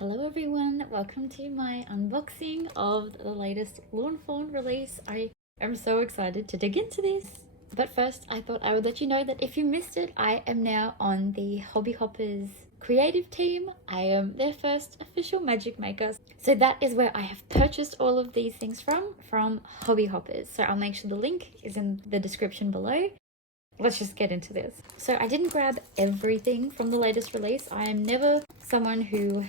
Hello everyone, welcome to my unboxing of the latest Lawn Fawn release. I am so excited to dig into this. But first, I thought I would let you know that if you missed it, I am now on the Hobby Hoppers creative team. I am their first official magic maker. So that is where I have purchased all of these things from Hobby Hoppers. So I'll make sure the link is in the description below. Let's just get into this. So I didn't grab everything from the latest release. I am never someone who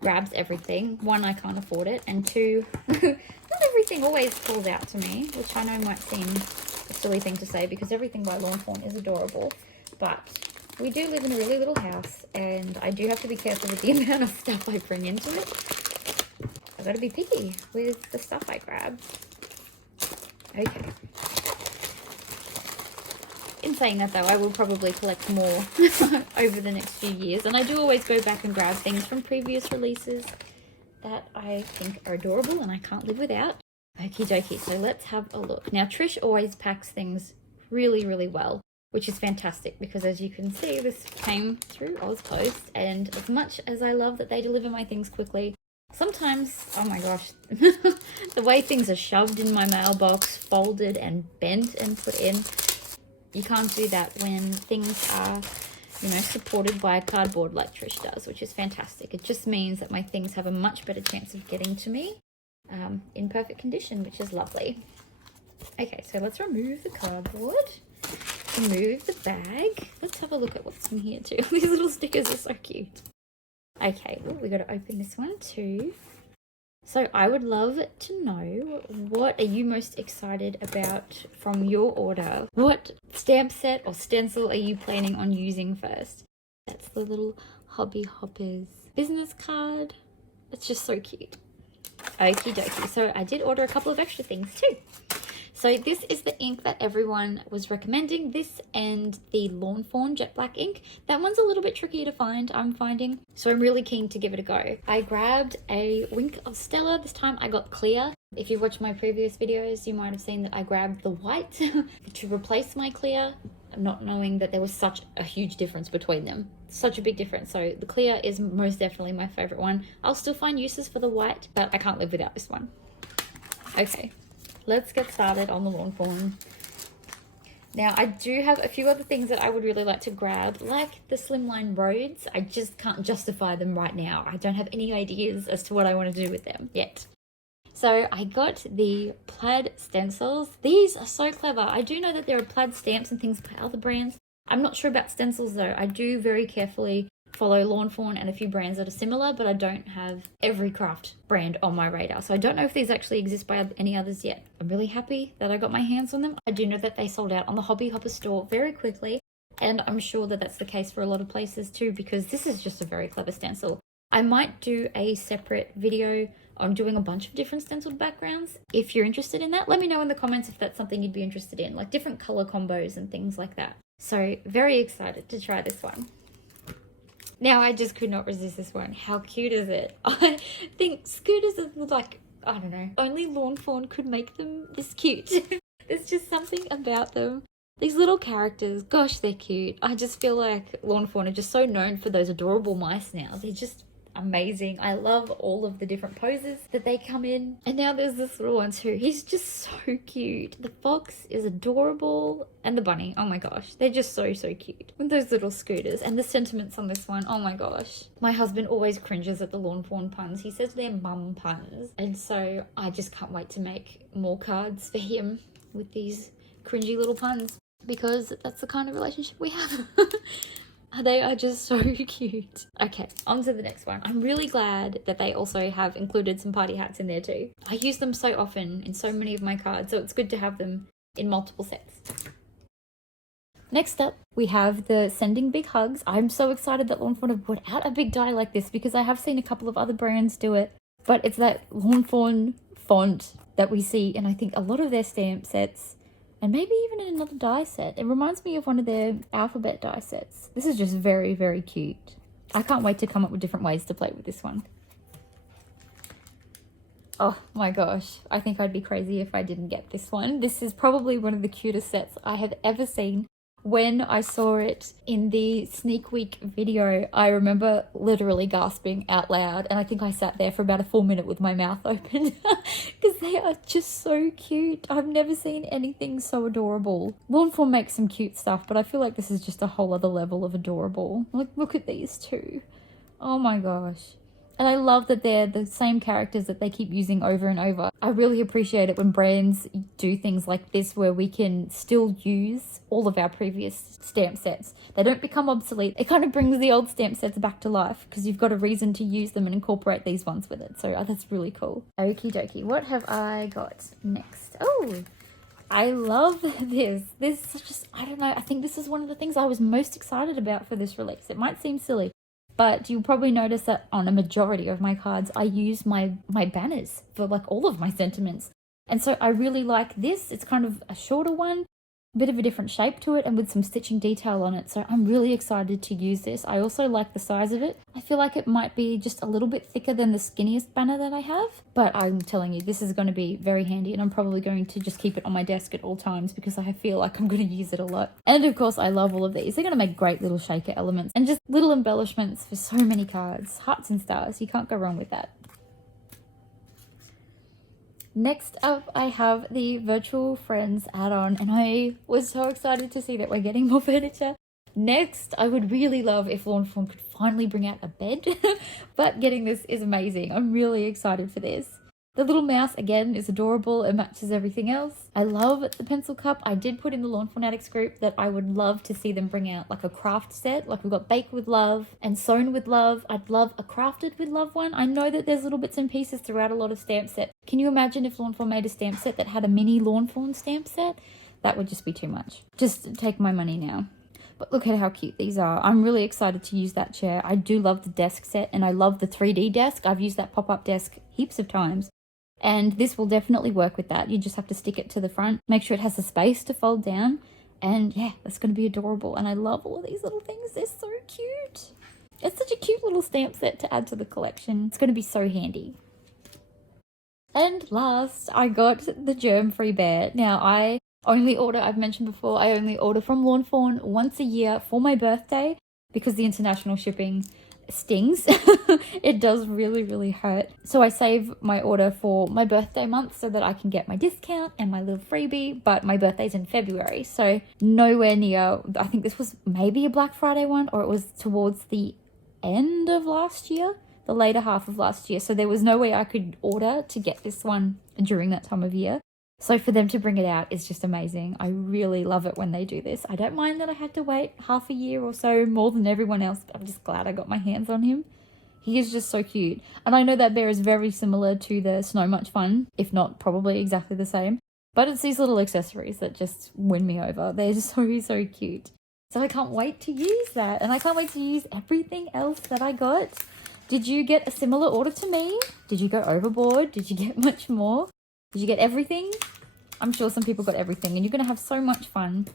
grabs everything. One, I can't afford it, and two, not everything always calls out to me, which I know might seem a silly thing to say because everything by Lawn Fawn is adorable, but we do live in a really little house and I do have to be careful with the amount of stuff I bring into it. I've got to be picky with the stuff I grab. Okay. In saying that though, I will probably collect more over the next few years, and I do always go back and grab things from previous releases that I think are adorable and I can't live without. Okie dokie, so let's have a look. Now Trish always packs things really well, which is fantastic because as you can see, this came through Ozpost, and as much as I love that they deliver my things quickly, sometimes, oh my gosh, the way things are shoved in my mailbox, folded and bent and put in, you can't do that when things are, you know, supported by a cardboard like Trish does, which is fantastic. It just means that my things have a much better chance of getting to me in perfect condition, which is lovely. Okay, so let's remove the cardboard, remove the bag. Let's have a look at what's in here too. These little stickers are so cute. Okay, well, we got to open this one too. So I would love to know, what are you most excited about from your order? What stamp set or stencil are you planning on using first? That's the little Hobby Hoppers business card. It's just so cute. Okie dokie. So I did order a couple of extra things too. So this is the ink that everyone was recommending, this and the Lawn Fawn Jet Black ink. That one's a little bit trickier to find, I'm finding, so I'm really keen to give it a go. I grabbed a wink of Stella. This time I got clear. If you've watched my previous videos, you might have seen that I grabbed the white to replace my clear, not knowing that there was such a huge difference between them. Such a big difference. So the clear is most definitely my favorite one. I'll still find uses for the white, but I can't live without this one. Okay. Let's get started on the Lawn Fawn. Now, I do have a few other things that I would really like to grab, like the Slimline Roads. I just can't justify them right now. I don't have any ideas as to what I want to do with them yet. So I got the Plaid Stencils. These are so clever. I do know that there are plaid stamps and things by other brands. I'm not sure about stencils though. I do very carefully follow Lawn Fawn and a few brands that are similar, but I don't have every craft brand on my radar. So I don't know if these actually exist by any others yet. I'm really happy that I got my hands on them. I do know that they sold out on the Hobby Hopper store very quickly, and I'm sure that that's the case for a lot of places too, because this is just a very clever stencil. I might do a separate video on doing a bunch of different stenciled backgrounds. If you're interested in that, let me know in the comments if that's something you'd be interested in, like different color combos and things like that. So very excited to try this one. Now, I just could not resist this one. How cute is it? I think scooters are like, I don't know, only Lawn Fawn could make them this cute. There's just something about them. These little characters, gosh, they're cute. I just feel like Lawn Fawn are just so known for those adorable mice now. They're just amazing. I love all of the different poses that they come in. And now there's this little one too. He's just so cute. The fox is adorable. And the bunny, oh my gosh. They're just so cute. With those little scooters. And the sentiments on this one, oh my gosh. My husband always cringes at the Lawn Fawn puns. He says they're mum puns. And so I just can't wait to make more cards for him with these cringy little puns, because that's the kind of relationship we have. They are just so cute. Okay, on to the next one. I'm really glad that they also have included some party hats in there too. I use them so often in so many of my cards, so it's good to have them in multiple sets. Next up, we have the Sending Big Hugs. I'm so excited that Lawn Fawn have brought out a big die like this because I have seen a couple of other brands do it, but it's that Lawn Fawn font that we see in, I think, a lot of their stamp sets. And maybe even in another die set. It reminds me of one of their alphabet die sets. This is just very cute. I can't wait to come up with different ways to play with this one. Oh my gosh. I think I'd be crazy if I didn't get this one. This is probably one of the cutest sets I have ever seen. When I saw it in the sneak week video, I remember literally gasping out loud, and I think I sat there for about a full minute with my mouth open because they are just so cute. I've never seen anything so adorable. Lawn Fawn makes some cute stuff, but I feel like this is just a whole other level of adorable. Like, look at these two. Oh my gosh. And I love that they're the same characters that they keep using over and over. I really appreciate it when brands do things like this where we can still use all of our previous stamp sets. They don't become obsolete. It kind of brings the old stamp sets back to life because you've got a reason to use them and incorporate these ones with it. So that's really cool. Okie dokie. What have I got next? Oh, I love this. This is just, I don't know. I think this is one of the things I was most excited about for this release. It might seem silly, but you'll probably notice that on a majority of my cards, I use my banners for like all of my sentiments. And so I really like this. It's kind of a shorter one, a bit of a different shape to it and with some stitching detail on it. So I'm really excited to use this. I also like the size of it. I feel like it might be just a little bit thicker than the skinniest banner that I have. But I'm telling you, this is going to be very handy, and I'm probably going to just keep it on my desk at all times because I feel like I'm going to use it a lot. And of course, I love all of these. They're going to make great little shaker elements and just little embellishments for so many cards. Hearts and stars. You can't go wrong with that. Next up, I have the Virtual Friends add-on, and I was so excited to see that we're getting more furniture. Next, I would really love if Lawn Fawn could finally bring out a bed, but getting this is amazing. I'm really excited for this. The little mouse, again, is adorable. It matches everything else. I love the pencil cup. I did put in the Lawn Fanatics group that I would love to see them bring out like a craft set. Like we've got Bake with Love and Sewn with Love. I'd love a Crafted with Love one. I know that there's little bits and pieces throughout a lot of stamp sets. Can you imagine if Lawn Fawn made a stamp set that had a mini Lawn Fawn stamp set? That would just be too much. Just take my money now. But look at how cute these are. I'm really excited to use that chair. I do love the desk set, and I love the 3D desk. I've used that pop-up desk heaps of times. And this will definitely work with that. You just have to stick it to the front. Make sure it has the space to fold down. And yeah, that's going to be adorable. And I love all of these little things. They're so cute. It's such a cute little stamp set to add to the collection. It's going to be so handy. And last, I got the Germ Free Bear. Now, I've mentioned before, I only order from Lawn Fawn once a year for my birthday because the international shipping stings. It does really, really hurt. So I save my order for my birthday month so that I can get my discount and my little freebie, but my birthday's in February, so nowhere near. I think this was maybe a Black Friday one, or it was towards the end of last year, the later half of last year, so there was no way I could order to get this one during that time of year. So for them to bring it out is just amazing. I really love it when they do this. I don't mind that I had to wait half a year or so more than everyone else, but I'm just glad I got my hands on him. He is just so cute. And I know that bear is very similar to the Snow Much Fun, if not probably exactly the same. But it's these little accessories that just win me over. They're just so, so cute. So I can't wait to use that. And I can't wait to use everything else that I got. Did you get a similar order to me? Did you go overboard? Did you get much more? Did you get everything? I'm sure some people got everything, and you're going to have so much fun.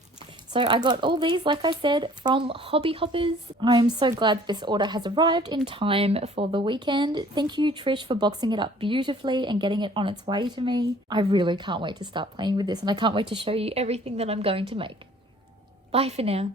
So I got all these, like I said, from Hobby Hoppers. I'm so glad this order has arrived in time for the weekend. Thank you, Trish, for boxing it up beautifully and getting it on its way to me. I really can't wait to start playing with this, and I can't wait to show you everything that I'm going to make. Bye for now.